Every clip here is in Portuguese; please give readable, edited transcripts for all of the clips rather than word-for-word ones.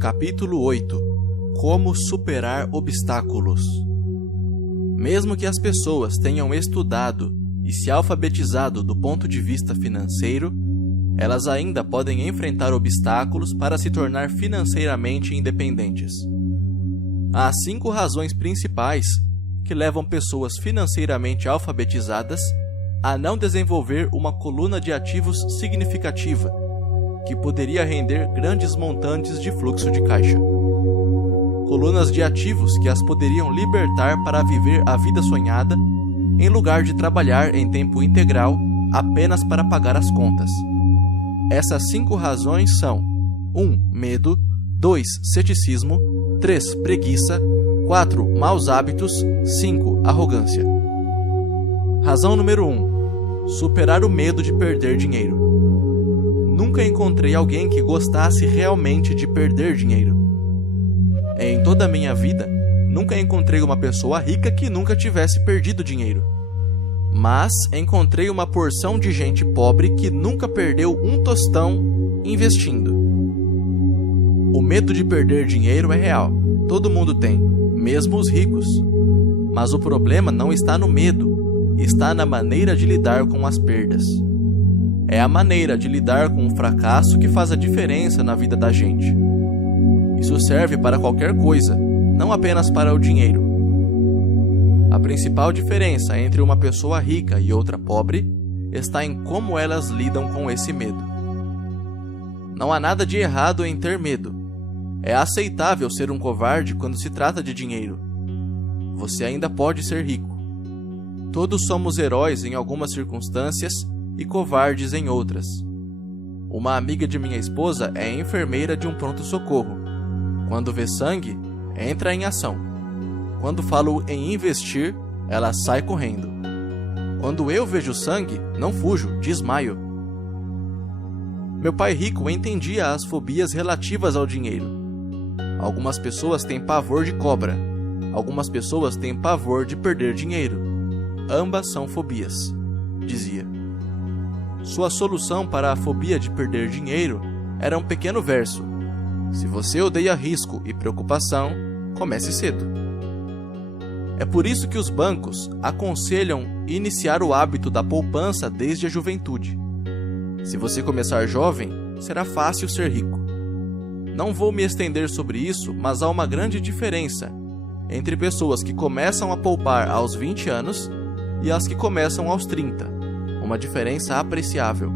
Capítulo 8 – Como superar obstáculos. Mesmo que as pessoas tenham estudado e se alfabetizado do ponto de vista financeiro, elas ainda podem enfrentar obstáculos para se tornar financeiramente independentes. Há 5 razões principais que levam pessoas financeiramente alfabetizadas a não desenvolver uma coluna de ativos significativa, que poderia render grandes montantes de fluxo de caixa. Colunas de ativos que as poderiam libertar para viver a vida sonhada, em lugar de trabalhar em tempo integral apenas para pagar as contas. Essas 5 razões são: 1. Medo. 2. Ceticismo. 3. Preguiça. 4. Maus hábitos. 5. Arrogância. Razão número 1. Superar o medo de perder dinheiro. Nunca encontrei alguém que gostasse realmente de perder dinheiro. Em toda a minha vida, nunca encontrei uma pessoa rica que nunca tivesse perdido dinheiro. Mas encontrei uma porção de gente pobre que nunca perdeu um tostão investindo. O medo de perder dinheiro é real. Todo mundo tem, mesmo os ricos. Mas o problema não está no medo, está na maneira de lidar com as perdas. É a maneira de lidar com o fracasso que faz a diferença na vida da gente. Isso serve para qualquer coisa, não apenas para o dinheiro. A principal diferença entre uma pessoa rica e outra pobre está em como elas lidam com esse medo. Não há nada de errado em ter medo. É aceitável ser um covarde quando se trata de dinheiro. Você ainda pode ser rico. Todos somos heróis em algumas circunstâncias e covardes em outras. Uma amiga de minha esposa é enfermeira de um pronto-socorro. Quando vê sangue, entra em ação. Quando falo em investir, ela sai correndo. Quando eu vejo sangue, não fujo, desmaio. Meu pai rico entendia as fobias relativas ao dinheiro. Algumas pessoas têm pavor de cobra. Algumas pessoas têm pavor de perder dinheiro. Ambas são fobias, dizia. Sua solução para a fobia de perder dinheiro era um pequeno verso: se você odeia risco e preocupação, comece cedo. É por isso que os bancos aconselham iniciar o hábito da poupança desde a juventude. Se você começar jovem, será fácil ser rico. Não vou me estender sobre isso, mas há uma grande diferença entre pessoas que começam a poupar aos 20 anos e as que começam aos 30. Uma diferença apreciável.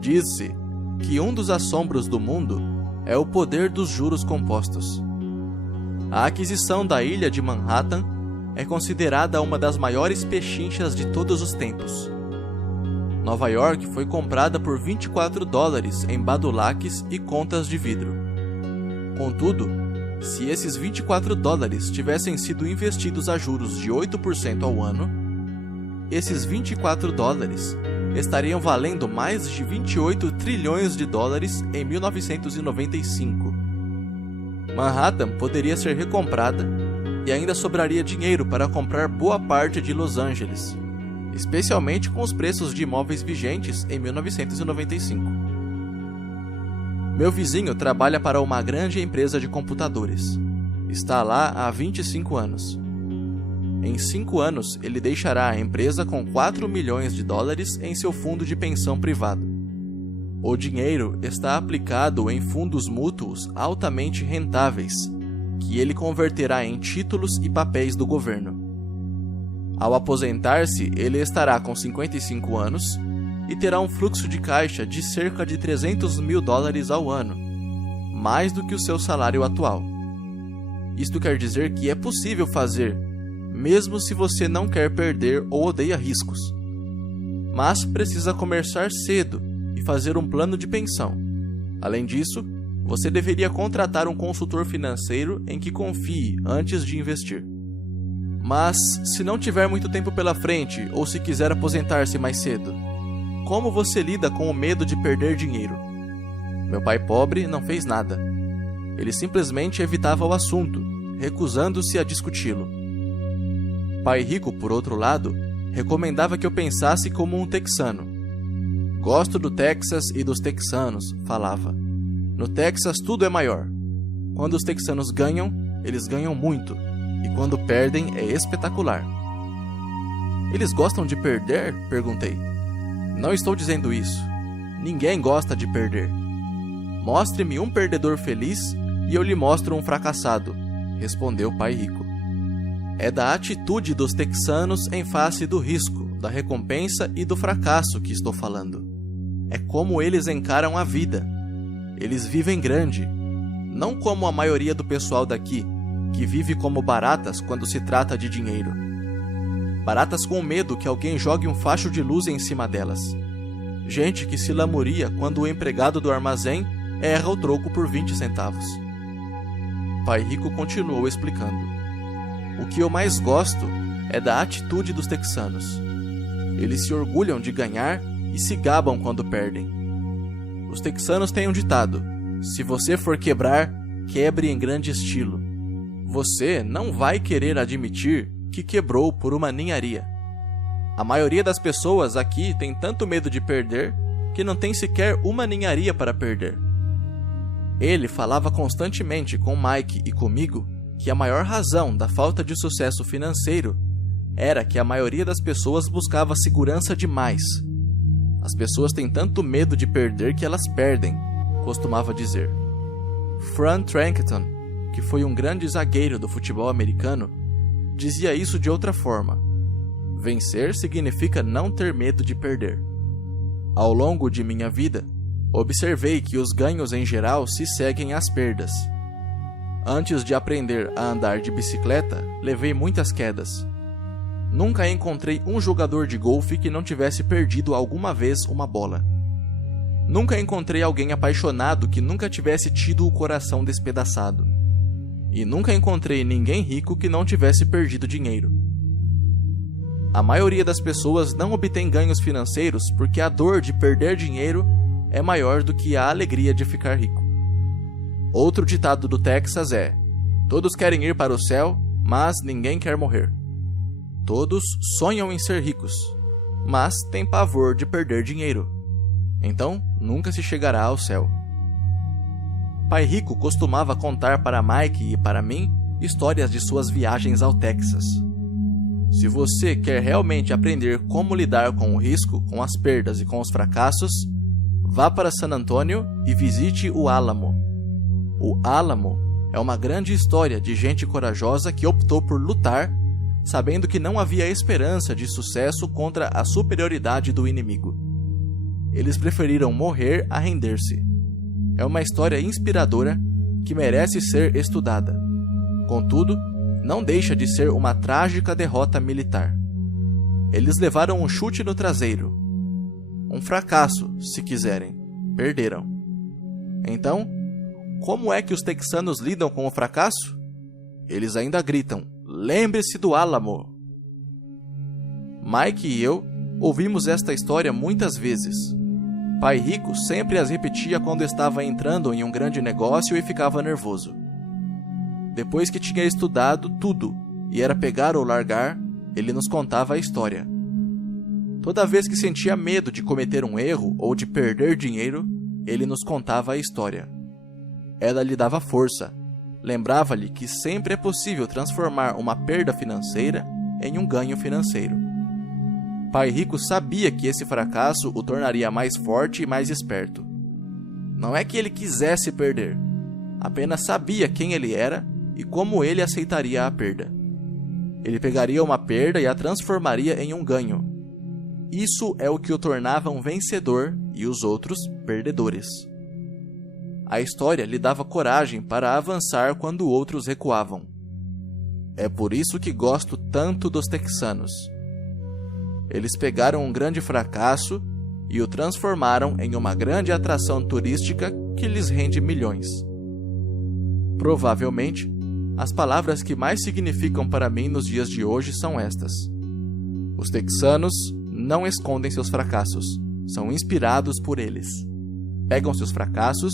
Diz-se que um dos assombros do mundo é o poder dos juros compostos. A aquisição da ilha de Manhattan é considerada uma das maiores pechinchas de todos os tempos. Nova York foi comprada por $24 em badulaques e contas de vidro. Contudo, se esses $24 tivessem sido investidos a juros de 8% ao ano, esses $24 estariam valendo mais de 28 trilhões de dólares em 1995. Manhattan poderia ser recomprada e ainda sobraria dinheiro para comprar boa parte de Los Angeles, especialmente com os preços de imóveis vigentes em 1995. Meu vizinho trabalha para uma grande empresa de computadores. Está lá há 25 anos. Em 5 anos, ele deixará a empresa com $4 milhões em seu fundo de pensão privado. O dinheiro está aplicado em fundos mútuos altamente rentáveis, que ele converterá em títulos e papéis do governo. Ao aposentar-se, ele estará com 55 anos e terá um fluxo de caixa de cerca de $300 mil ao ano, mais do que o seu salário atual. Isto quer dizer que é possível fazer, mesmo se você não quer perder ou odeia riscos. Mas precisa começar cedo e fazer um plano de pensão. Além disso, você deveria contratar um consultor financeiro em que confie antes de investir. Mas, se não tiver muito tempo pela frente ou se quiser aposentar-se mais cedo, como você lida com o medo de perder dinheiro? Meu pai pobre não fez nada. Ele simplesmente evitava o assunto, recusando-se a discuti-lo. Pai rico, por outro lado, recomendava que eu pensasse como um texano. Gosto do Texas e dos texanos, falava. No Texas tudo é maior. Quando os texanos ganham, eles ganham muito, e quando perdem é espetacular. Eles gostam de perder? Perguntei. Não estou dizendo isso. Ninguém gosta de perder. Mostre-me um perdedor feliz e eu lhe mostro um fracassado, respondeu Pai Rico. É da atitude dos texanos em face do risco, da recompensa e do fracasso que estou falando. É como eles encaram a vida. Eles vivem grande, não como a maioria do pessoal daqui, que vive como baratas quando se trata de dinheiro. Baratas com medo que alguém jogue um facho de luz em cima delas. Gente que se lamuria quando o empregado do armazém erra o troco por 20 centavos. Pai Rico continuou explicando. O que eu mais gosto é da atitude dos texanos. Eles se orgulham de ganhar e se gabam quando perdem. Os texanos têm um ditado: se você for quebrar, quebre em grande estilo. Você não vai querer admitir que quebrou por uma ninharia. A maioria das pessoas aqui tem tanto medo de perder que não tem sequer uma ninharia para perder. Ele falava constantemente com Mike e comigo que a maior razão da falta de sucesso financeiro era que a maioria das pessoas buscava segurança demais. As pessoas têm tanto medo de perder que elas perdem, costumava dizer. Fran Trankton, que foi um grande zagueiro do futebol americano, dizia isso de outra forma. Vencer significa não ter medo de perder. Ao longo de minha vida, observei que os ganhos em geral se seguem às perdas. Antes de aprender a andar de bicicleta, levei muitas quedas. Nunca encontrei um jogador de golfe que não tivesse perdido alguma vez uma bola. Nunca encontrei alguém apaixonado que nunca tivesse tido o coração despedaçado. E nunca encontrei ninguém rico que não tivesse perdido dinheiro. A maioria das pessoas não obtém ganhos financeiros porque a dor de perder dinheiro é maior do que a alegria de ficar rico. Outro ditado do Texas é: todos querem ir para o céu, mas ninguém quer morrer. Todos sonham em ser ricos, mas têm pavor de perder dinheiro. Então, nunca se chegará ao céu. Pai Rico costumava contar para Mike e para mim histórias de suas viagens ao Texas. Se você quer realmente aprender como lidar com o risco, com as perdas e com os fracassos, vá para San Antonio e visite o Álamo. O Álamo é uma grande história de gente corajosa que optou por lutar, sabendo que não havia esperança de sucesso contra a superioridade do inimigo. Eles preferiram morrer a render-se. É uma história inspiradora que merece ser estudada. Contudo, não deixa de ser uma trágica derrota militar. Eles levaram um chute no traseiro. Um fracasso, se quiserem. Perderam. Então, como é que os texanos lidam com o fracasso? Eles ainda gritam: lembre-se do Álamo! Mike e eu ouvimos esta história muitas vezes. Pai Rico sempre as repetia quando estava entrando em um grande negócio e ficava nervoso. Depois que tinha estudado tudo e era pegar ou largar, ele nos contava a história. Toda vez que sentia medo de cometer um erro ou de perder dinheiro, ele nos contava a história. Ela lhe dava força. Lembrava-lhe que sempre é possível transformar uma perda financeira em um ganho financeiro. Pai Rico sabia que esse fracasso o tornaria mais forte e mais esperto. Não é que ele quisesse perder, apenas sabia quem ele era e como ele aceitaria a perda. Ele pegaria uma perda e a transformaria em um ganho. Isso é o que o tornava um vencedor e os outros perdedores. A história lhe dava coragem para avançar quando outros recuavam. É por isso que gosto tanto dos texanos. Eles pegaram um grande fracasso e o transformaram em uma grande atração turística que lhes rende milhões. Provavelmente, as palavras que mais significam para mim nos dias de hoje são estas: os texanos não escondem seus fracassos, são inspirados por eles. Pegam seus fracassos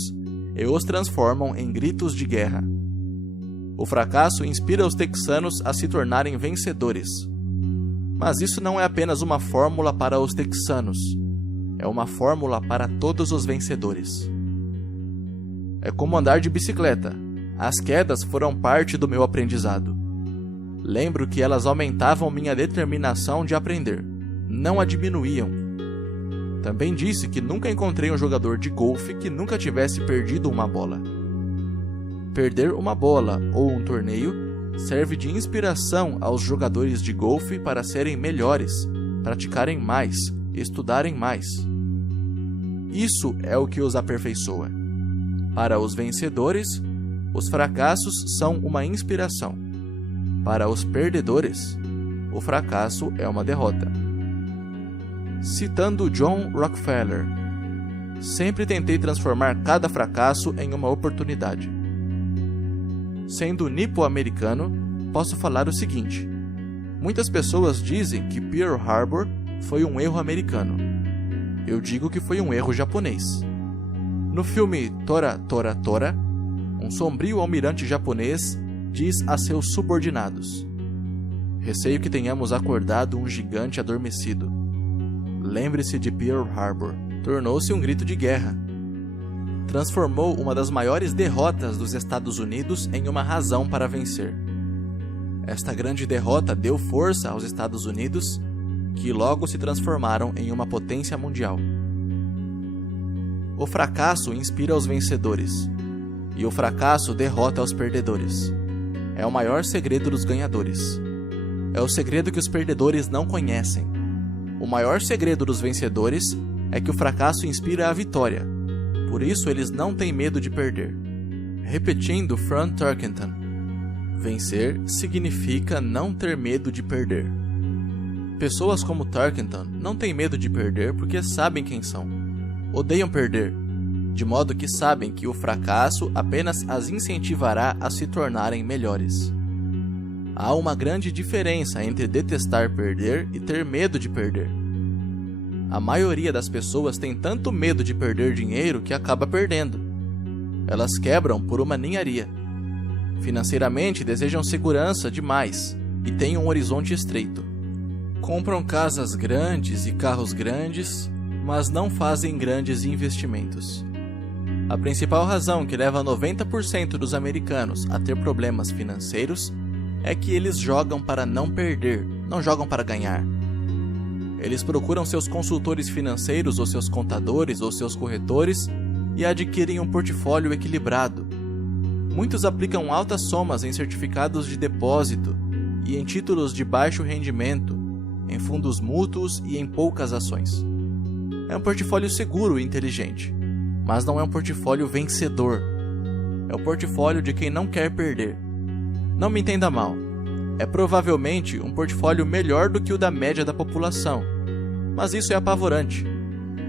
e os transformam em gritos de guerra. O fracasso inspira os texanos a se tornarem vencedores. Mas isso não é apenas uma fórmula para os texanos, é uma fórmula para todos os vencedores. É como andar de bicicleta. As quedas foram parte do meu aprendizado. Lembro que elas aumentavam minha determinação de aprender, não a diminuíam. Também disse que nunca encontrei um jogador de golfe que nunca tivesse perdido uma bola. Perder uma bola ou um torneio serve de inspiração aos jogadores de golfe para serem melhores, praticarem mais, estudarem mais. Isso é o que os aperfeiçoa. Para os vencedores, os fracassos são uma inspiração. Para os perdedores, o fracasso é uma derrota. Citando John Rockefeller, sempre tentei transformar cada fracasso em uma oportunidade. Sendo nipo-americano, posso falar o seguinte: muitas pessoas dizem que Pearl Harbor foi um erro americano. Eu digo que foi um erro japonês. No filme Tora Tora Tora, um sombrio almirante japonês diz a seus subordinados: receio que tenhamos acordado um gigante adormecido. Lembre-se de Pearl Harbor. Tornou-se um grito de guerra. Transformou uma das maiores derrotas dos Estados Unidos em uma razão para vencer. Esta grande derrota deu força aos Estados Unidos, que logo se transformaram em uma potência mundial. O fracasso inspira os vencedores, e o fracasso derrota os perdedores. É o maior segredo dos ganhadores. É o segredo que os perdedores não conhecem. O maior segredo dos vencedores é que o fracasso inspira a vitória. Por isso eles não têm medo de perder. Repetindo Frank Turkington: vencer significa não ter medo de perder. Pessoas como Turkington não têm medo de perder porque sabem quem são. Odeiam perder, de modo que sabem que o fracasso apenas as incentivará a se tornarem melhores. Há uma grande diferença entre detestar perder e ter medo de perder. A maioria das pessoas tem tanto medo de perder dinheiro que acaba perdendo. Elas quebram por uma ninharia. Financeiramente desejam segurança demais e têm um horizonte estreito. Compram casas grandes e carros grandes, mas não fazem grandes investimentos. A principal razão que leva 90% dos americanos a ter problemas financeiros é que eles jogam para não perder, não jogam para ganhar. Eles procuram seus consultores financeiros ou seus contadores ou seus corretores e adquirem um portfólio equilibrado. Muitos aplicam altas somas em certificados de depósito e em títulos de baixo rendimento, em fundos mútuos e em poucas ações. É um portfólio seguro e inteligente, mas não é um portfólio vencedor. É o portfólio de quem não quer perder. Não me entenda mal. É provavelmente um portfólio melhor do que o da média da população, mas isso é apavorante.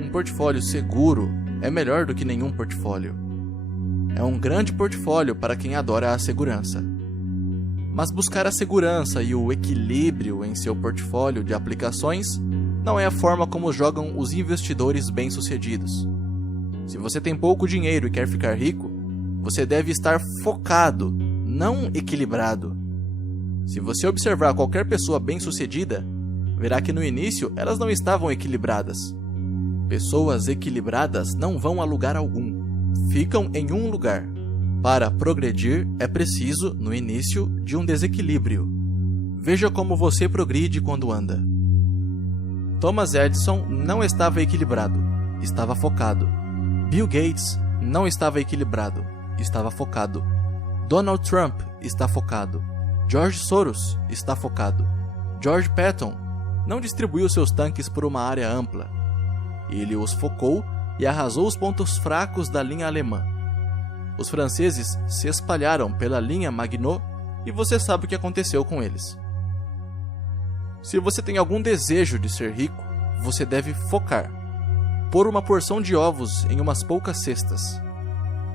Um portfólio seguro é melhor do que nenhum portfólio. É um grande portfólio para quem adora a segurança. Mas buscar a segurança e o equilíbrio em seu portfólio de aplicações não é a forma como jogam os investidores bem-sucedidos. Se você tem pouco dinheiro e quer ficar rico, você deve estar focado, não equilibrado. Se você observar qualquer pessoa bem-sucedida, verá que no início elas não estavam equilibradas. Pessoas equilibradas não vão a lugar algum, ficam em um lugar. Para progredir, é preciso, no início, de um desequilíbrio. Veja como você progride quando anda. Thomas Edison não estava equilibrado, estava focado. Bill Gates não estava equilibrado, estava focado. Donald Trump está focado. George Soros está focado. George Patton não distribuiu seus tanques por uma área ampla. Ele os focou e arrasou os pontos fracos da linha alemã. Os franceses se espalharam pela linha Maginot e você sabe o que aconteceu com eles. Se você tem algum desejo de ser rico, você deve focar. Pôr uma porção de ovos em umas poucas cestas.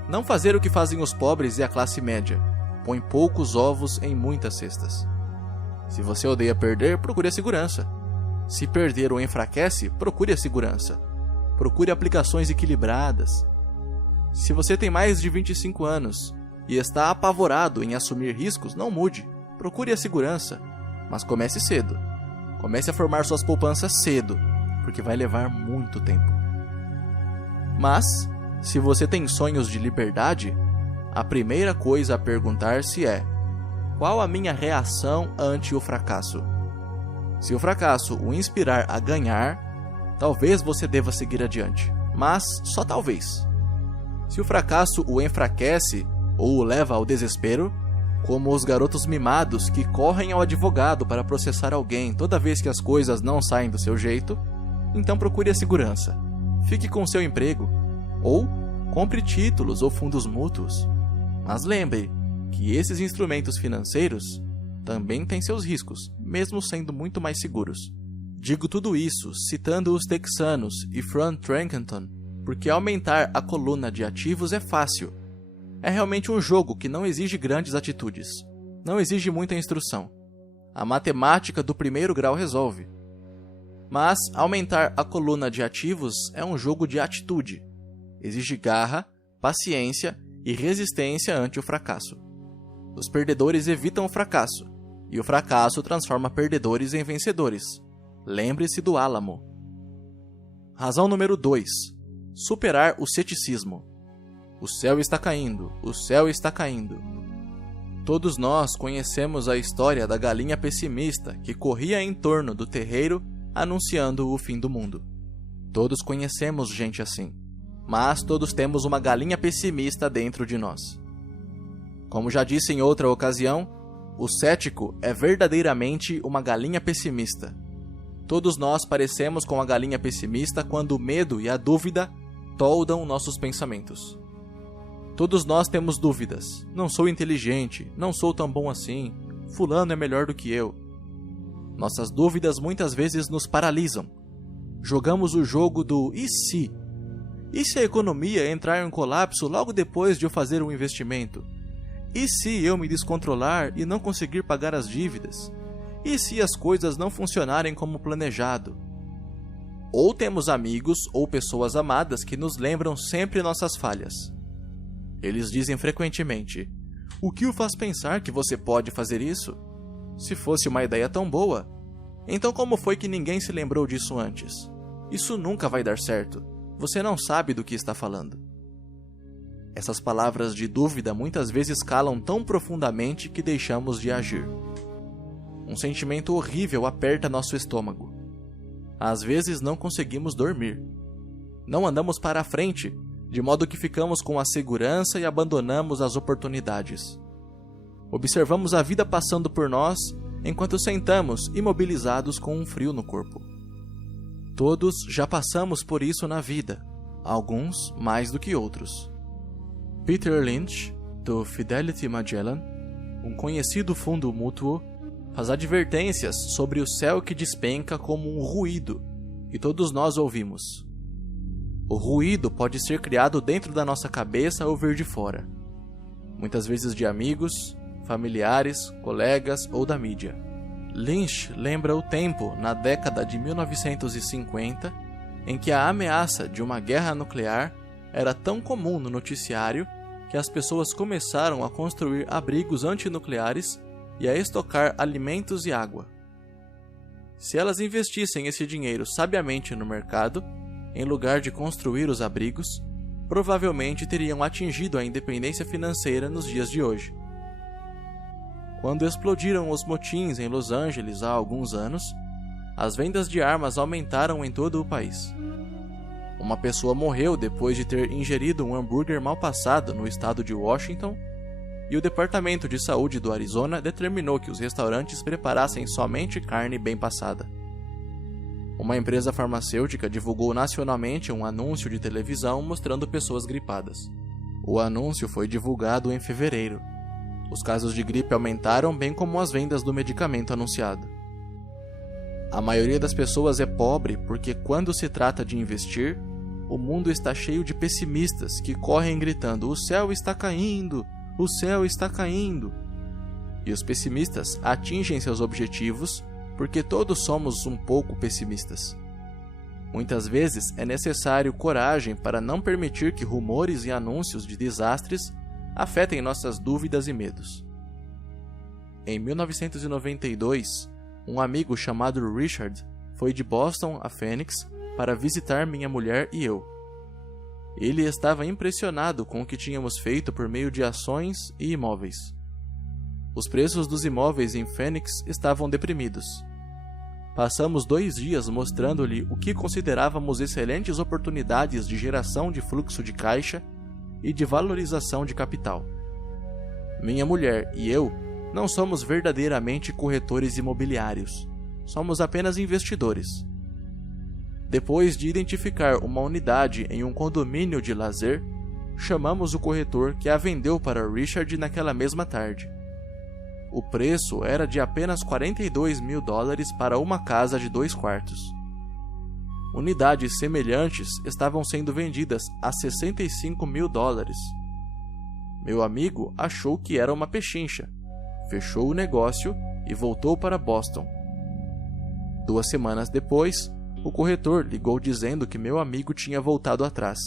Não fazer o que fazem os pobres e a classe média. Põe poucos ovos em muitas cestas. Se você odeia perder, procure a segurança. Se perder ou enfraquece, procure a segurança. Procure aplicações equilibradas. Se você tem mais de 25 anos e está apavorado em assumir riscos, não mude. Procure a segurança, mas comece cedo. Comece a formar suas poupanças cedo, porque vai levar muito tempo. Mas, se você tem sonhos de liberdade, a primeira coisa a perguntar-se é: qual a minha reação ante o fracasso? Se o fracasso o inspirar a ganhar, talvez você deva seguir adiante, mas só talvez. Se o fracasso o enfraquece ou o leva ao desespero, como os garotos mimados que correm ao advogado para processar alguém toda vez que as coisas não saem do seu jeito, então procure a segurança, fique com seu emprego, ou compre títulos ou fundos mútuos. Mas lembre que esses instrumentos financeiros também têm seus riscos, mesmo sendo muito mais seguros. Digo tudo isso citando os texanos e Frank Trankenton, porque aumentar a coluna de ativos é fácil. É realmente um jogo que não exige grandes atitudes, não exige muita instrução. A matemática do primeiro grau resolve. Mas aumentar a coluna de ativos é um jogo de atitude. Exige garra, paciência e resistência ante o fracasso. Os perdedores evitam o fracasso, e o fracasso transforma perdedores em vencedores. Lembre-se do Álamo. Razão número 2. Superar o ceticismo. O céu está caindo, o céu está caindo. Todos nós conhecemos a história da galinha pessimista que corria em torno do terreiro anunciando o fim do mundo. Todos conhecemos gente assim, mas todos temos uma galinha pessimista dentro de nós. Como já disse em outra ocasião, o cético é verdadeiramente uma galinha pessimista. Todos nós parecemos com a galinha pessimista quando o medo e a dúvida toldam nossos pensamentos. Todos nós temos dúvidas. Não sou inteligente, não sou tão bom assim, fulano é melhor do que eu. Nossas dúvidas muitas vezes nos paralisam. Jogamos o jogo do e se? E se a economia entrar em colapso logo depois de eu fazer um investimento? E se eu me descontrolar e não conseguir pagar as dívidas? E se as coisas não funcionarem como planejado? Ou temos amigos ou pessoas amadas que nos lembram sempre nossas falhas. Eles dizem frequentemente: o que o faz pensar que você pode fazer isso? Se fosse uma ideia tão boa, então como foi que ninguém se lembrou disso antes? Isso nunca vai dar certo. Você não sabe do que está falando. Essas palavras de dúvida muitas vezes calam tão profundamente que deixamos de agir. Um sentimento horrível aperta nosso estômago. Às vezes não conseguimos dormir. Não andamos para a frente, de modo que ficamos com a segurança e abandonamos as oportunidades. Observamos a vida passando por nós, enquanto sentamos imobilizados com um frio no corpo. Todos já passamos por isso na vida, alguns mais do que outros. Peter Lynch, do Fidelity Magellan, um conhecido fundo mútuo, faz advertências sobre o céu que despenca como um ruído, e todos nós ouvimos. O ruído pode ser criado dentro da nossa cabeça ou vir de fora, muitas vezes de amigos, familiares, colegas ou da mídia. Lynch lembra o tempo, na década de 1950, em que a ameaça de uma guerra nuclear era tão comum no noticiário que as pessoas começaram a construir abrigos antinucleares e a estocar alimentos e água. Se elas investissem esse dinheiro sabiamente no mercado, em lugar de construir os abrigos, provavelmente teriam atingido a independência financeira nos dias de hoje. Quando explodiram os motins em Los Angeles há alguns anos, as vendas de armas aumentaram em todo o país. Uma pessoa morreu depois de ter ingerido um hambúrguer mal passado no estado de Washington, e o Departamento de Saúde do Arizona determinou que os restaurantes preparassem somente carne bem passada. Uma empresa farmacêutica divulgou nacionalmente um anúncio de televisão mostrando pessoas gripadas. O anúncio foi divulgado em fevereiro. Os casos de gripe aumentaram, bem como as vendas do medicamento anunciado. A maioria das pessoas é pobre porque, quando se trata de investir, o mundo está cheio de pessimistas que correm gritando: o céu está caindo, o céu está caindo. E os pessimistas atingem seus objetivos porque todos somos um pouco pessimistas. Muitas vezes é necessário coragem para não permitir que rumores e anúncios de desastres afetem nossas dúvidas e medos. Em 1992, um amigo chamado Richard foi de Boston a Phoenix para visitar minha mulher e eu. Ele estava impressionado com o que tínhamos feito por meio de ações e imóveis. Os preços dos imóveis em Phoenix estavam deprimidos. Passamos 2 dias mostrando-lhe o que considerávamos excelentes oportunidades de geração de fluxo de caixa e de valorização de capital. Minha mulher e eu não somos verdadeiramente corretores imobiliários, somos apenas investidores. Depois de identificar uma unidade em um condomínio de lazer, chamamos o corretor que a vendeu para Richard naquela mesma tarde. O preço era de apenas $42.000 para uma casa de 2 quartos. Unidades semelhantes estavam sendo vendidas a $65.000. Meu amigo achou que era uma pechincha, fechou o negócio e voltou para Boston. 2 semanas depois, o corretor ligou dizendo que meu amigo tinha voltado atrás.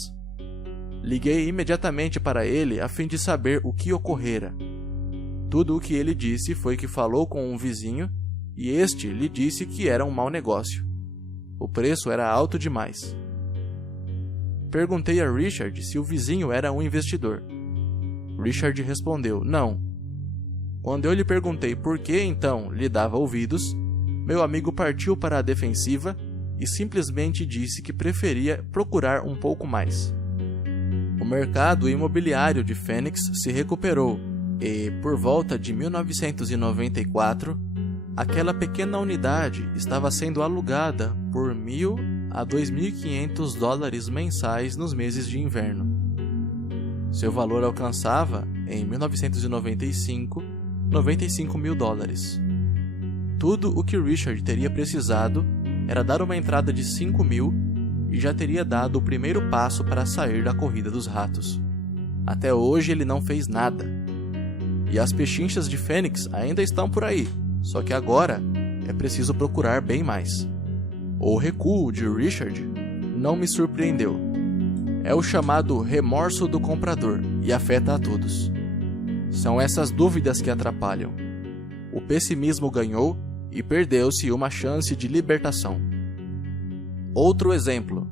Liguei imediatamente para ele a fim de saber o que ocorrera. Tudo o que ele disse foi que falou com um vizinho e este lhe disse que era um mau negócio. O preço era alto demais. Perguntei a Richard se o vizinho era um investidor. Richard respondeu, não. Quando eu lhe perguntei por que então lhe dava ouvidos, meu amigo partiu para a defensiva e simplesmente disse que preferia procurar um pouco mais. O mercado imobiliário de Phoenix se recuperou e, por volta de 1994, aquela pequena unidade estava sendo alugada por $1.000 a $2.500 mensais nos meses de inverno. Seu valor alcançava, em 1995, $95.000. Tudo o que Richard teria precisado era dar uma entrada de $5.000 e já teria dado o primeiro passo para sair da corrida dos ratos. Até hoje ele não fez nada. E as pechinchas de Phoenix ainda estão por aí, só que agora é preciso procurar bem mais. O recuo de Richard não me surpreendeu. É o chamado remorso do comprador e afeta a todos. São essas dúvidas que atrapalham. O pessimismo ganhou e perdeu-se uma chance de libertação. Outro exemplo.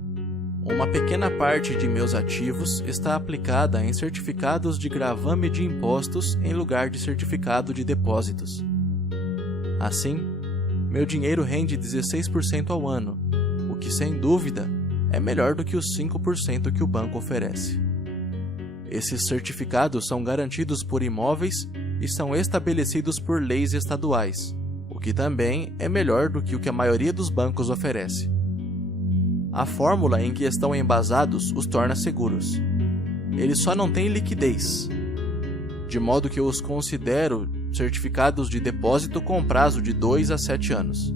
Uma pequena parte de meus ativos está aplicada em certificados de gravame de impostos em lugar de certificado de depósitos. Assim, meu dinheiro rende 16% ao ano, o que sem dúvida é melhor do que os 5% que o banco oferece. Esses certificados são garantidos por imóveis e são estabelecidos por leis estaduais, o que também é melhor do que o que a maioria dos bancos oferece. A fórmula em que estão embasados os torna seguros. Eles só não têm liquidez, de modo que eu os considero certificados de depósito com prazo de 2 a 7 anos.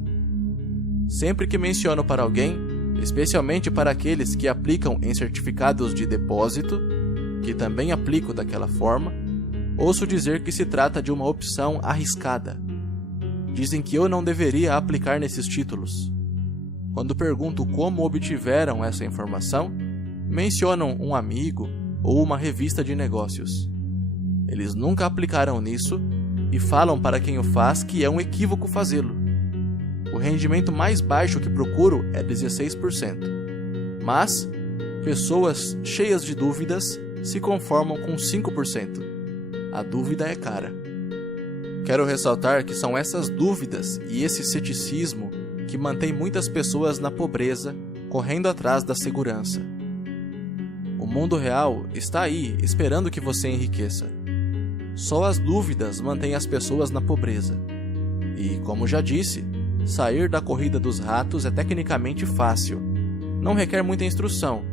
Sempre que menciono para alguém, especialmente para aqueles que aplicam em certificados de depósito, que também aplico daquela forma, ouço dizer que se trata de uma opção arriscada. Dizem que eu não deveria aplicar nesses títulos. Quando pergunto como obtiveram essa informação, mencionam um amigo ou uma revista de negócios. Eles nunca aplicaram nisso e falam para quem o faz que é um equívoco fazê-lo. O rendimento mais baixo que procuro é 16%. Mas pessoas cheias de dúvidas se conformam com 5%. A dúvida é cara. Quero ressaltar que são essas dúvidas e esse ceticismo que mantém muitas pessoas na pobreza, correndo atrás da segurança. O mundo real está aí, esperando que você enriqueça. Só as dúvidas mantêm as pessoas na pobreza. E, como já disse, sair da corrida dos ratos é tecnicamente fácil. Não requer muita instrução,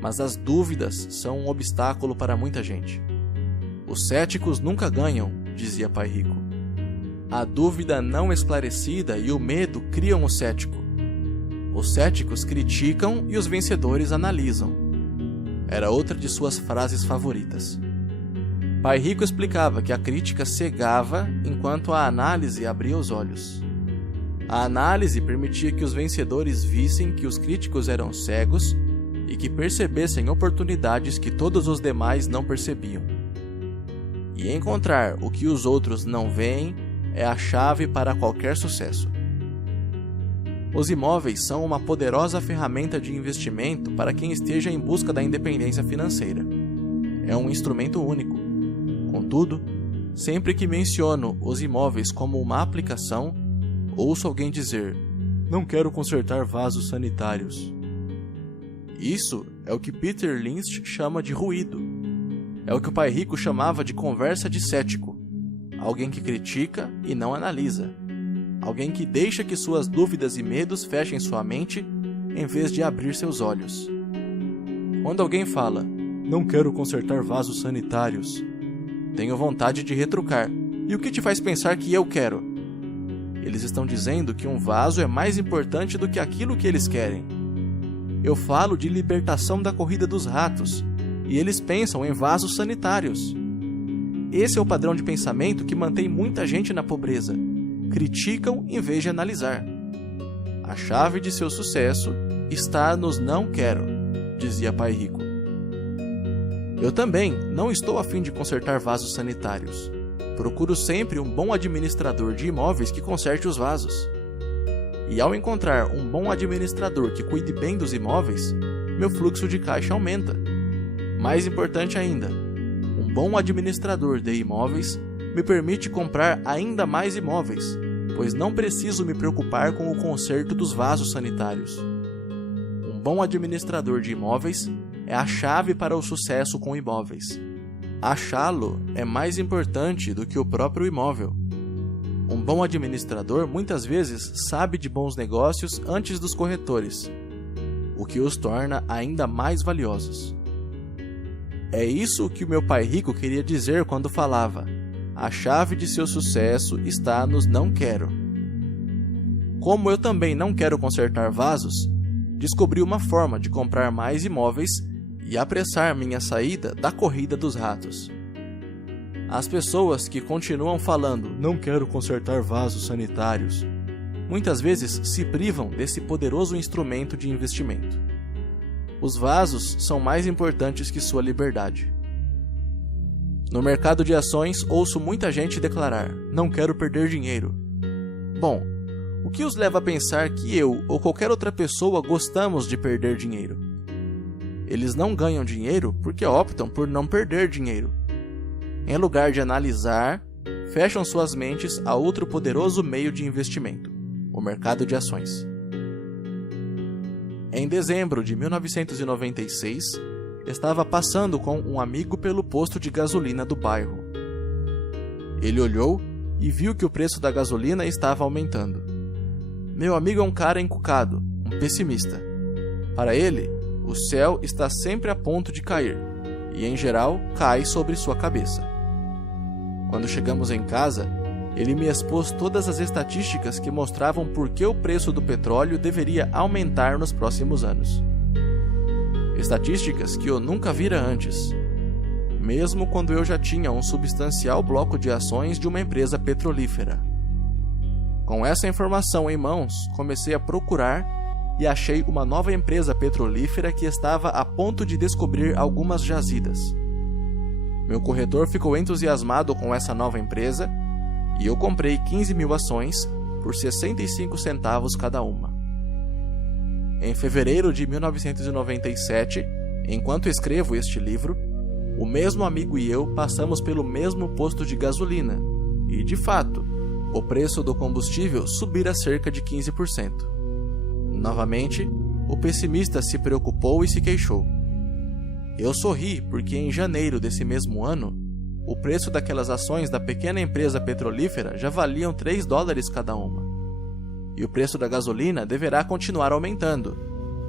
mas as dúvidas são um obstáculo para muita gente. Os céticos nunca ganham, dizia Pai Rico. A dúvida não esclarecida e o medo criam o cético. Os céticos criticam e os vencedores analisam. Era outra de suas frases favoritas. Pai Rico explicava que a crítica cegava enquanto a análise abria os olhos. A análise permitia que os vencedores vissem que os críticos eram cegos e que percebessem oportunidades que todos os demais não percebiam. E encontrar o que os outros não veem é a chave para qualquer sucesso. Os imóveis são uma poderosa ferramenta de investimento para quem esteja em busca da independência financeira. É um instrumento único. Contudo, sempre que menciono os imóveis como uma aplicação, ouço alguém dizer: "Não quero consertar vasos sanitários." Isso é o que Peter Lynch chama de ruído. É o que o pai rico chamava de conversa de cético. Alguém que critica e não analisa. Alguém que deixa que suas dúvidas e medos fechem sua mente, em vez de abrir seus olhos. Quando alguém fala: "Não quero consertar vasos sanitários", tenho vontade de retrucar: "E o que te faz pensar que eu quero?" Eles estão dizendo que um vaso é mais importante do que aquilo que eles querem. Eu falo de libertação da corrida dos ratos, e eles pensam em vasos sanitários. Esse é o padrão de pensamento que mantém muita gente na pobreza. Criticam em vez de analisar. A chave de seu sucesso está nos "não quero", dizia pai rico. Eu também não estou a fim de consertar vasos sanitários. Procuro sempre um bom administrador de imóveis que conserte os vasos. E ao encontrar um bom administrador que cuide bem dos imóveis, meu fluxo de caixa aumenta. Mais importante ainda, um bom administrador de imóveis me permite comprar ainda mais imóveis, pois não preciso me preocupar com o conserto dos vasos sanitários. Um bom administrador de imóveis é a chave para o sucesso com imóveis. Achá-lo é mais importante do que o próprio imóvel. Um bom administrador muitas vezes sabe de bons negócios antes dos corretores, o que os torna ainda mais valiosos. É isso que o meu pai rico queria dizer quando falava: "A chave de seu sucesso está nos não quero." Como eu também não quero consertar vasos, descobri uma forma de comprar mais imóveis e apressar minha saída da corrida dos ratos. As pessoas que continuam falando "não quero consertar vasos sanitários" muitas vezes se privam desse poderoso instrumento de investimento. Os vasos são mais importantes que sua liberdade. No mercado de ações, ouço muita gente declarar: "não quero perder dinheiro." Bom, o que os leva a pensar que eu ou qualquer outra pessoa gostamos de perder dinheiro? Eles não ganham dinheiro porque optam por não perder dinheiro. Em lugar de analisar, fecham suas mentes a outro poderoso meio de investimento: o mercado de ações. Em dezembro de 1996, estava passando com um amigo pelo posto de gasolina do bairro. Ele olhou e viu que o preço da gasolina estava aumentando. Meu amigo é um cara encucado, um pessimista. Para ele, o céu está sempre a ponto de cair, e em geral cai sobre sua cabeça. Quando chegamos em casa, ele me expôs todas as estatísticas que mostravam por que o preço do petróleo deveria aumentar nos próximos anos. Estatísticas que eu nunca vira antes, mesmo quando eu já tinha um substancial bloco de ações de uma empresa petrolífera. Com essa informação em mãos, comecei a procurar e achei uma nova empresa petrolífera que estava a ponto de descobrir algumas jazidas. Meu corretor ficou entusiasmado com essa nova empresa e eu comprei 15.000 ações por 65 centavos cada uma. Em fevereiro de 1997, enquanto escrevo este livro, o mesmo amigo e eu passamos pelo mesmo posto de gasolina e, de fato, o preço do combustível subira cerca de 15%. Novamente, o pessimista se preocupou e se queixou. Eu sorri porque em janeiro desse mesmo ano, o preço daquelas ações da pequena empresa petrolífera já valiam $3 cada uma. E o preço da gasolina deverá continuar aumentando,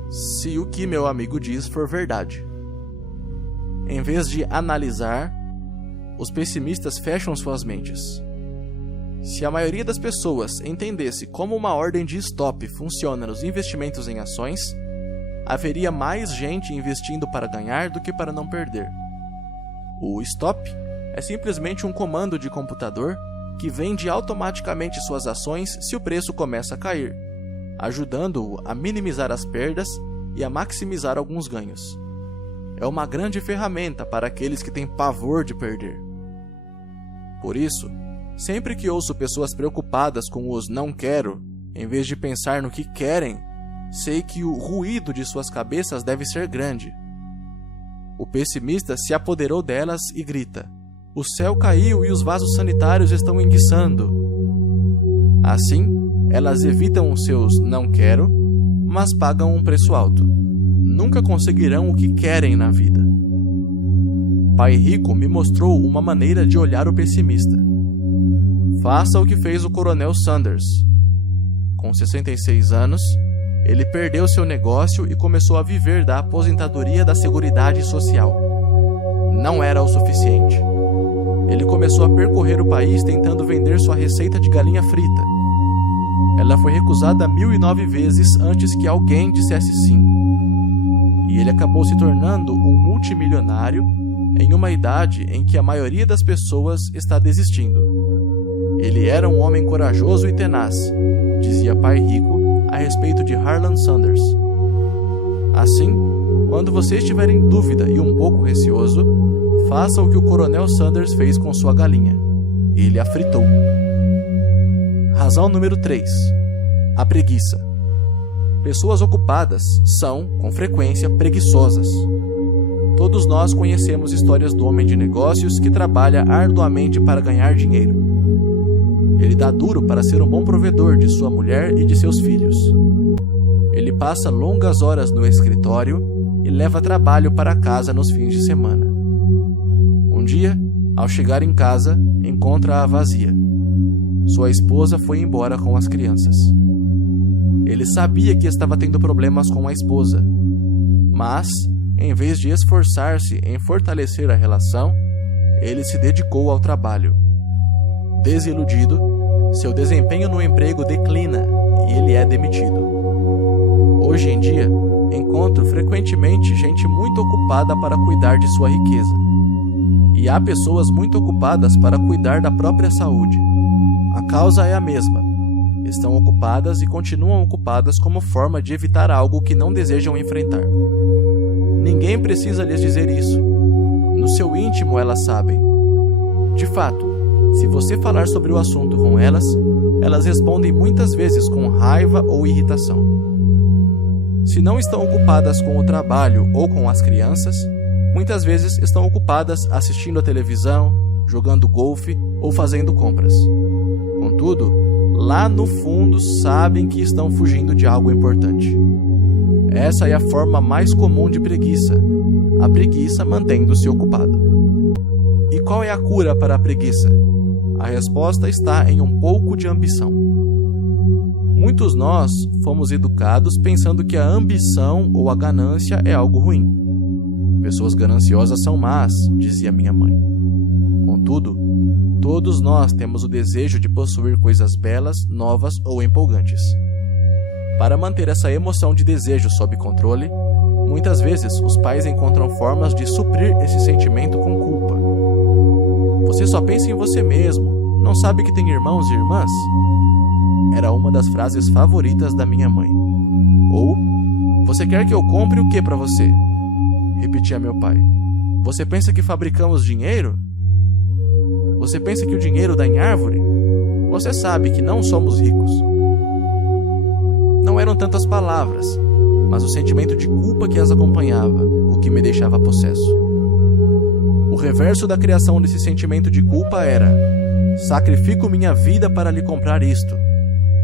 se o que meu amigo diz for verdade. Em vez de analisar, os pessimistas fecham suas mentes. Se a maioria das pessoas entendesse como uma ordem de stop funciona nos investimentos em ações, haveria mais gente investindo para ganhar do que para não perder. O stop é simplesmente um comando de computador que vende automaticamente suas ações se o preço começa a cair, ajudando-o a minimizar as perdas e a maximizar alguns ganhos. É uma grande ferramenta para aqueles que têm pavor de perder. Por isso, sempre que ouço pessoas preocupadas com os "não quero", Em vez de pensar no que querem, sei que o ruído de suas cabeças deve ser grande. O pessimista se apoderou delas e grita: o céu caiu e os vasos sanitários estão enguiçando. Assim, elas evitam os seus não quero, mas pagam um preço alto. Nunca conseguirão o que querem na vida. Pai Rico me mostrou uma maneira de olhar o pessimista. Faça o que fez o Coronel Sanders. Com 66 anos, ele perdeu seu negócio e começou a viver da aposentadoria da Seguridade Social. Não era o suficiente. Ele começou a percorrer o país tentando vender sua receita de galinha frita. Ela foi recusada 1009 vezes antes que alguém dissesse sim. E ele acabou se tornando um multimilionário em uma idade em que a maioria das pessoas está desistindo. Ele era um homem corajoso e tenaz, dizia Pai Rico a respeito de Harlan Sanders. Assim, quando você estiver em dúvida e um pouco receoso, faça o que o Coronel Sanders fez com sua galinha. Ele a fritou. Razão número 3. A preguiça. Pessoas ocupadas são, com frequência, preguiçosas. Todos nós conhecemos histórias do homem de negócios que trabalha arduamente para ganhar dinheiro. Ele dá duro para ser um bom provedor de sua mulher e de seus filhos. Ele passa longas horas no escritório e leva trabalho para casa nos fins de semana. Um dia, ao chegar em casa, encontra-a vazia. Sua esposa foi embora com as crianças. Ele sabia que estava tendo problemas com a esposa, mas, em vez de esforçar-se em fortalecer a relação, ele se dedicou ao trabalho. Desiludido, seu desempenho no emprego declina e ele é demitido. Hoje em dia, encontro frequentemente gente muito ocupada para cuidar de sua riqueza. E há pessoas muito ocupadas para cuidar da própria saúde. A causa é a mesma. Estão ocupadas e continuam ocupadas como forma de evitar algo que não desejam enfrentar. Ninguém precisa lhes dizer isso. No seu íntimo elas sabem. De fato, se você falar sobre o assunto com elas, elas respondem muitas vezes com raiva ou irritação. Se não estão ocupadas com o trabalho ou com as crianças, muitas vezes estão ocupadas assistindo a televisão, jogando golfe ou fazendo compras. Contudo, lá no fundo sabem que estão fugindo de algo importante. Essa é a forma mais comum de preguiça, a preguiça mantendo-se ocupado. E qual é a cura para a preguiça? A resposta está em um pouco de ambição. Muitos nós fomos educados pensando que a ambição ou a ganância é algo ruim. Pessoas gananciosas são más, dizia minha mãe. Contudo, todos nós temos o desejo de possuir coisas belas, novas ou empolgantes. Para manter essa emoção de desejo sob controle, muitas vezes os pais encontram formas de suprir esse sentimento com culpa. Você só pensa em você mesmo, não sabe que tem irmãos e irmãs? Era uma das frases favoritas da minha mãe. Ou, você quer que eu compre o que para você? Repetia meu pai. Você pensa que fabricamos dinheiro? Você pensa que o dinheiro dá em árvore? Você sabe que não somos ricos. Não eram tantas palavras, mas o sentimento de culpa que as acompanhava, o que me deixava possesso. O reverso da criação desse sentimento de culpa era: sacrifico minha vida para lhe comprar isto.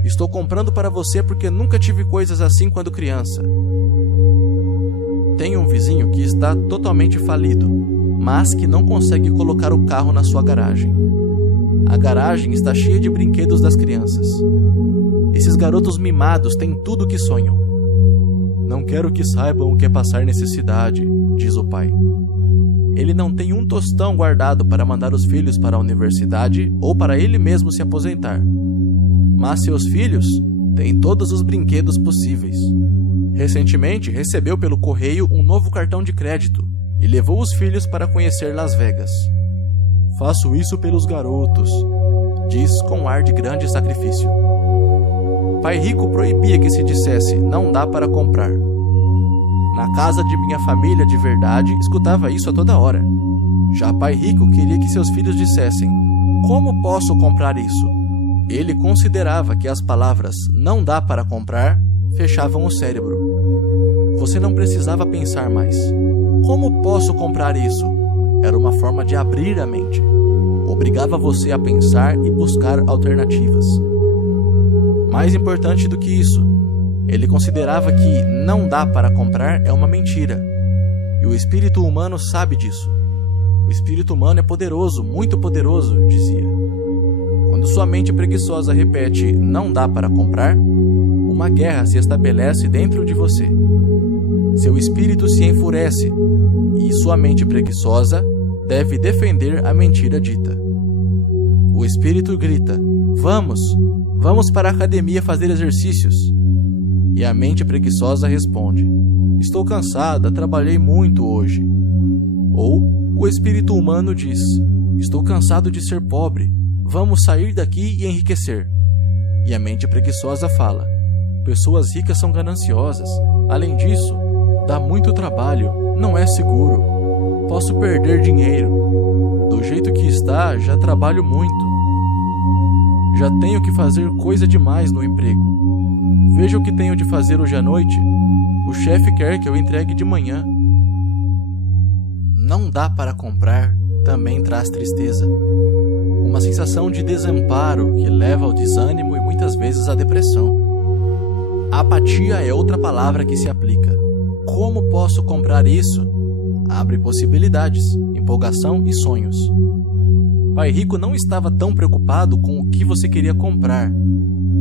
Estou comprando para você porque nunca tive coisas assim quando criança. Tenho um vizinho que está totalmente falido, mas que não consegue colocar o carro na sua garagem. A garagem está cheia de brinquedos das crianças. Esses garotos mimados têm tudo o que sonham. Não quero que saibam o que é passar necessidade, diz o pai. Ele não tem um tostão guardado para mandar os filhos para a universidade ou para ele mesmo se aposentar. Mas seus filhos têm todos os brinquedos possíveis. Recentemente recebeu pelo correio um novo cartão de crédito e levou os filhos para conhecer Las Vegas. Faço isso pelos garotos, diz com ar de grande sacrifício. Pai Rico proibia que se dissesse, não dá para comprar. Na casa de minha família de verdade, escutava isso a toda hora. Já Pai Rico queria que seus filhos dissessem, como posso comprar isso? Ele considerava que as palavras "não dá para comprar" fechavam o cérebro. Você não precisava pensar mais. Como posso comprar isso? Era uma forma de abrir a mente. Obrigava você a pensar e buscar alternativas. Mais importante do que isso, ele considerava que "não dá para comprar" é uma mentira. E o espírito humano sabe disso. O espírito humano é poderoso, muito poderoso, dizia. Quando sua mente preguiçosa repete "não dá para comprar", uma guerra se estabelece dentro de você. Seu espírito se enfurece e sua mente preguiçosa deve defender a mentira dita. O espírito grita: Vamos para a academia fazer exercícios." E a mente preguiçosa responde: "Estou cansada, trabalhei muito hoje." Ou o espírito humano diz: "Estou cansado de ser pobre, vamos sair daqui e enriquecer." E a mente preguiçosa fala: "Pessoas ricas são gananciosas. Além disso, dá muito trabalho, não é seguro. Posso perder dinheiro. Do jeito que está, já trabalho muito. Já tenho que fazer coisa demais no emprego. Veja o que tenho de fazer hoje à noite. O chefe quer que eu entregue de manhã." Não dá para comprar também traz tristeza. Uma sensação de desamparo que leva ao desânimo e muitas vezes à depressão. Apatia é outra palavra que se aplica. Como posso comprar isso? Abre possibilidades, empolgação e sonhos. Pai Rico não estava tão preocupado com o que você queria comprar,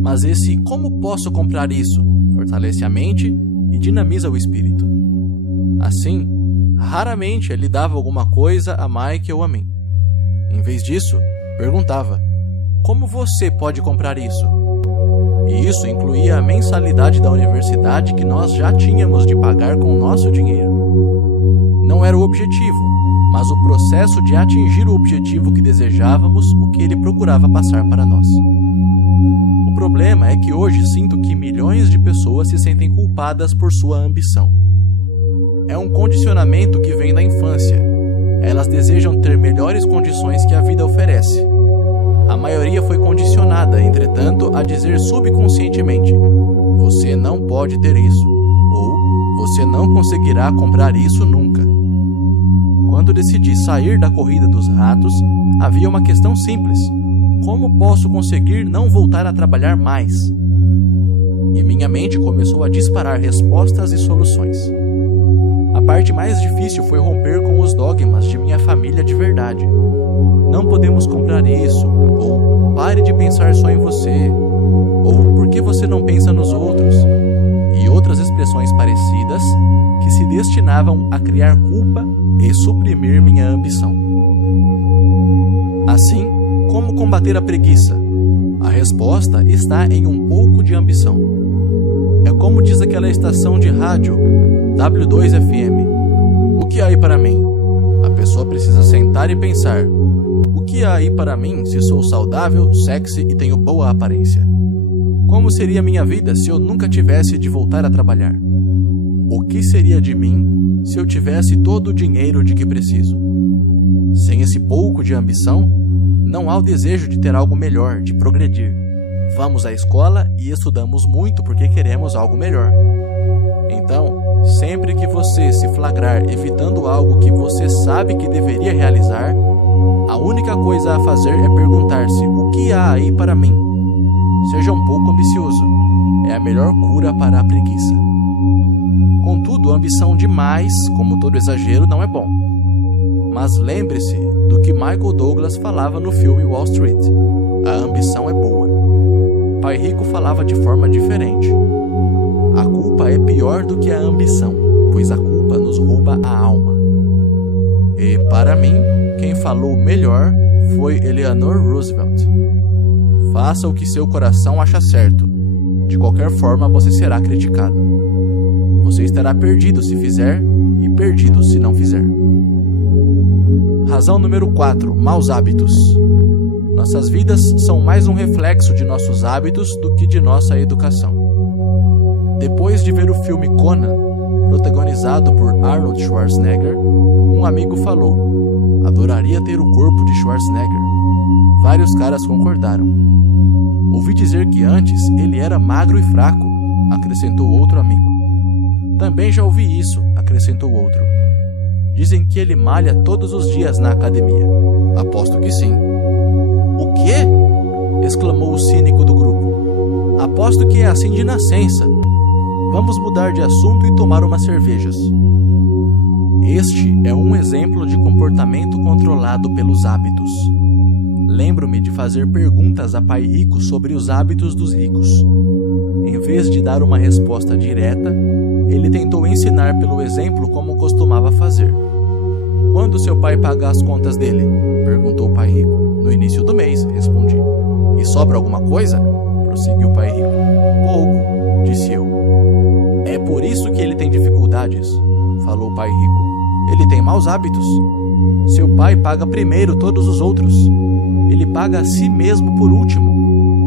mas esse "como posso comprar isso?" fortalece a mente e dinamiza o espírito. Assim, raramente ele dava alguma coisa a Mike ou a mim. Em vez disso, perguntava: "Como você pode comprar isso?" E isso incluía a mensalidade da universidade que nós já tínhamos de pagar com o nosso dinheiro. Não era o objetivo, mas o processo de atingir o objetivo que desejávamos, o que ele procurava passar para nós. O problema é que hoje sinto que milhões de pessoas se sentem culpadas por sua ambição. É um condicionamento que vem da infância. Elas desejam ter melhores condições que a vida oferece. A maioria foi condicionada, entretanto, a dizer subconscientemente: "Você não pode ter isso", ou "Você não conseguirá comprar isso nunca." Quando decidi sair da corrida dos ratos, havia uma questão simples: como posso conseguir não voltar a trabalhar mais? E minha mente começou a disparar respostas e soluções. A parte mais difícil foi romper com os dogmas de minha família de verdade. "Não podemos comprar isso", ou "Pare de pensar só em você", ou "Por que você não pensa nos outros?" e outras expressões parecidas que se destinavam a criar culpa e suprimir minha ambição. Assim, como combater a preguiça? A resposta está em um pouco de ambição. É como diz aquela estação de rádio W2FM: "O que há aí para mim?" A pessoa precisa sentar e pensar: "O que há aí para mim se sou saudável, sexy e tenho boa aparência? Como seria minha vida se eu nunca tivesse de voltar a trabalhar? O que seria de mim se eu tivesse todo o dinheiro de que preciso?" Sem esse pouco de ambição, não há o desejo de ter algo melhor, de progredir. Vamos à escola e estudamos muito porque queremos algo melhor. Então, sempre que você se flagrar evitando algo que você sabe que deveria realizar, a única coisa a fazer é perguntar-se: "O que há aí para mim?" Seja um pouco ambicioso. É a melhor cura para a preguiça. Contudo, ambição demais, como todo exagero, não é bom. Mas lembre-se do que Michael Douglas falava no filme Wall Street: a ambição é boa. Pai Rico falava de forma diferente: a culpa é pior do que a ambição, pois a culpa nos rouba a alma. E, para mim, quem falou melhor foi Eleanor Roosevelt: faça o que seu coração acha certo. De qualquer forma, você será criticado. Você estará perdido se fizer e perdido se não fizer. Razão número 4. Maus hábitos. Nossas vidas são mais um reflexo de nossos hábitos do que de nossa educação. Depois de ver o filme Conan, protagonizado por Arnold Schwarzenegger, um amigo falou: adoraria ter o corpo de Schwarzenegger. Vários caras concordaram. Ouvi dizer que antes ele era magro e fraco, acrescentou outro amigo. Também já ouvi isso, acrescentou outro. Dizem que ele malha todos os dias na academia. Aposto que sim. O quê? Exclamou o cínico do grupo. Aposto que é assim de nascença. Vamos mudar de assunto e tomar umas cervejas. Este é um exemplo de comportamento controlado pelos hábitos. Lembro-me de fazer perguntas a Pai Rico sobre os hábitos dos ricos. Em vez de dar uma resposta direta, ele tentou ensinar pelo exemplo como costumava fazer. Quando seu pai paga as contas dele? Perguntou o Pai Rico. No início do mês, respondi. E sobra alguma coisa? Prosseguiu o Pai Rico. Pouco, disse eu. É por isso que ele tem dificuldades, falou o Pai Rico. Ele tem maus hábitos. Seu pai paga primeiro todos os outros. Ele paga a si mesmo por último,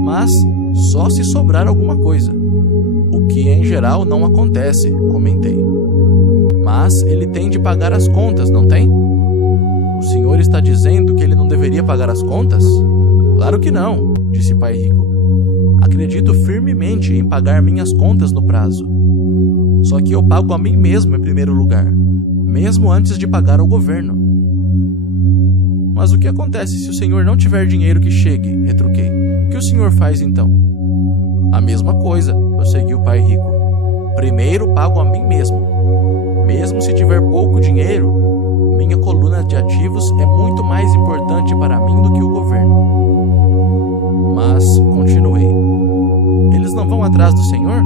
mas só se sobrar alguma coisa. O que em geral não acontece, comentei. Mas ele tem de pagar as contas, não tem? O senhor está dizendo que ele não deveria pagar as contas? Claro que não, disse Pai Rico. Acredito firmemente em pagar minhas contas no prazo. Só que eu pago a mim mesmo em primeiro lugar, mesmo antes de pagar ao governo. Mas o que acontece se o senhor não tiver dinheiro que chegue? Retruquei. O que o senhor faz então? A mesma coisa, prosseguiu o Pai Rico. Primeiro pago a mim mesmo. Mesmo se tiver pouco dinheiro, minha coluna de ativos é muito mais importante para mim do que o governo. Mas, continuei. Eles não vão atrás do senhor?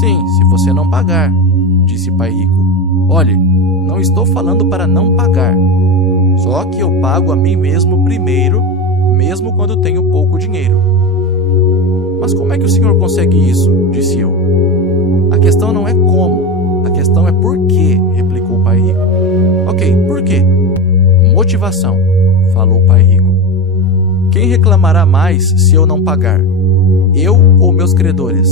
Sim, se você não pagar, disse Pai Rico. Olhe, não estou falando para não pagar. Só que eu pago a mim mesmo primeiro, mesmo quando tenho pouco dinheiro. Mas como é que o senhor consegue isso? Disse eu. A questão não é como, a questão é por quê, replicou o Pai Rico. Ok, por quê? Motivação, falou o Pai Rico. Quem reclamará mais se eu não pagar? Eu ou meus credores?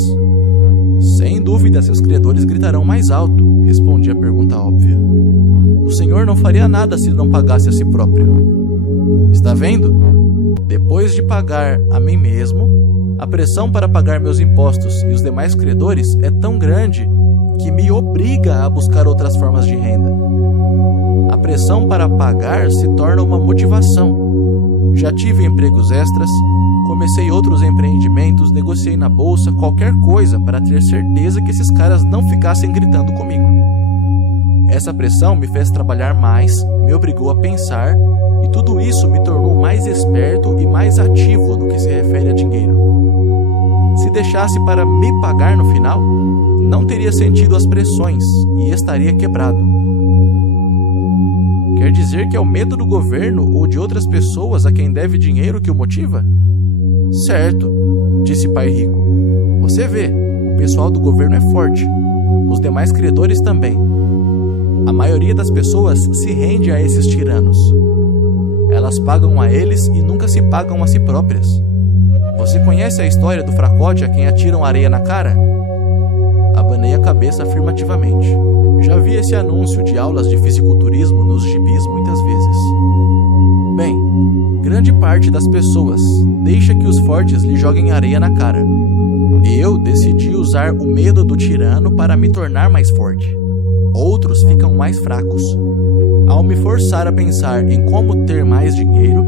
Sem dúvida, seus credores gritarão mais alto, respondi a pergunta óbvia. O senhor não faria nada se não pagasse a si próprio. Está vendo? Depois de pagar a mim mesmo, a pressão para pagar meus impostos e os demais credores é tão grande que me obriga a buscar outras formas de renda. A pressão para pagar se torna uma motivação. Já tive empregos extras, comecei outros empreendimentos, negociei na bolsa, qualquer coisa para ter certeza que esses caras não ficassem gritando comigo. Essa pressão me fez trabalhar mais, me obrigou a pensar, e tudo isso me tornou mais esperto e mais ativo no que se refere a dinheiro. Se deixasse para me pagar no final, não teria sentido as pressões e estaria quebrado. Quer dizer que é o medo do governo ou de outras pessoas a quem deve dinheiro que o motiva? Certo, disse Pai Rico. Você vê, o pessoal do governo é forte, os demais credores também. A maioria das pessoas se rende a esses tiranos. Elas pagam a eles e nunca se pagam a si próprias. Você conhece a história do fracote a quem atiram areia na cara? Abanei a cabeça afirmativamente. Já vi esse anúncio de aulas de fisiculturismo nos gibis muitas vezes. Bem, grande parte das pessoas deixa que os fortes lhe joguem areia na cara. Eu decidi usar o medo do tirano para me tornar mais forte. Outros ficam mais fracos. Ao me forçar a pensar em como ter mais dinheiro,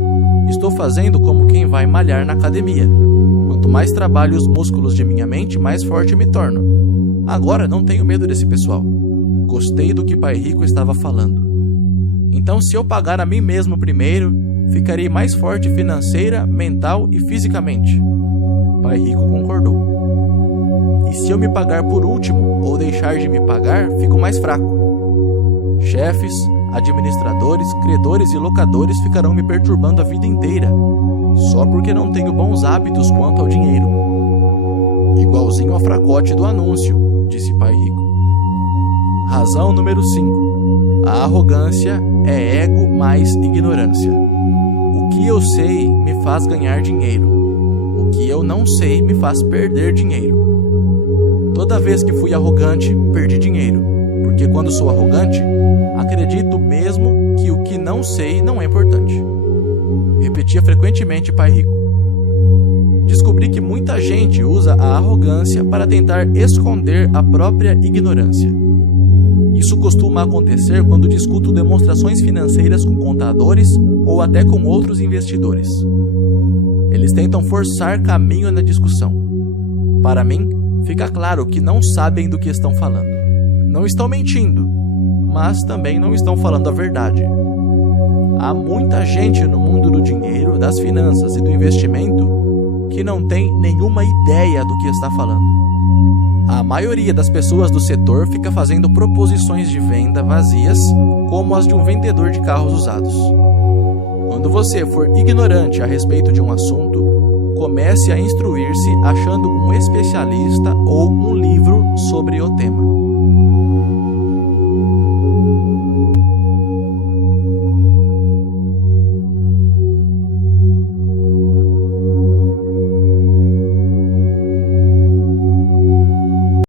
estou fazendo como quem vai malhar na academia. Quanto mais trabalho os músculos de minha mente, mais forte me torno. Agora não tenho medo desse pessoal. Gostei do que Pai Rico estava falando. Então, se eu pagar a mim mesmo primeiro, ficarei mais forte financeira, mental e fisicamente. Pai Rico concordou. E se eu me pagar por último ou deixar de me pagar, fico mais fraco. Chefes, administradores, credores e locadores ficarão me perturbando a vida inteira, só porque não tenho bons hábitos quanto ao dinheiro. Igualzinho ao fracote do anúncio, disse Pai Rico. Razão número 5. A arrogância é ego mais ignorância. O que eu sei me faz ganhar dinheiro. O que eu não sei me faz perder dinheiro. Toda vez que fui arrogante, perdi dinheiro, porque quando sou arrogante, acredito mesmo que o que não sei não é importante. Repetia frequentemente Pai Rico. descobri que muita gente usa a arrogância para tentar esconder a própria ignorância. Isso costuma acontecer quando discuto demonstrações financeiras com contadores ou até com outros investidores. Eles tentam forçar caminho na discussão. Para mim, fica claro que não sabem do que estão falando. Não estão mentindo, mas também não estão falando a verdade. Há muita gente no mundo do dinheiro, das finanças e do investimento que não tem nenhuma ideia do que está falando. A maioria das pessoas do setor fica fazendo proposições de venda vazias, como as de um vendedor de carros usados. Quando você for ignorante a respeito de um assunto, comece a instruir-se achando um especialista ou um livro sobre o tema.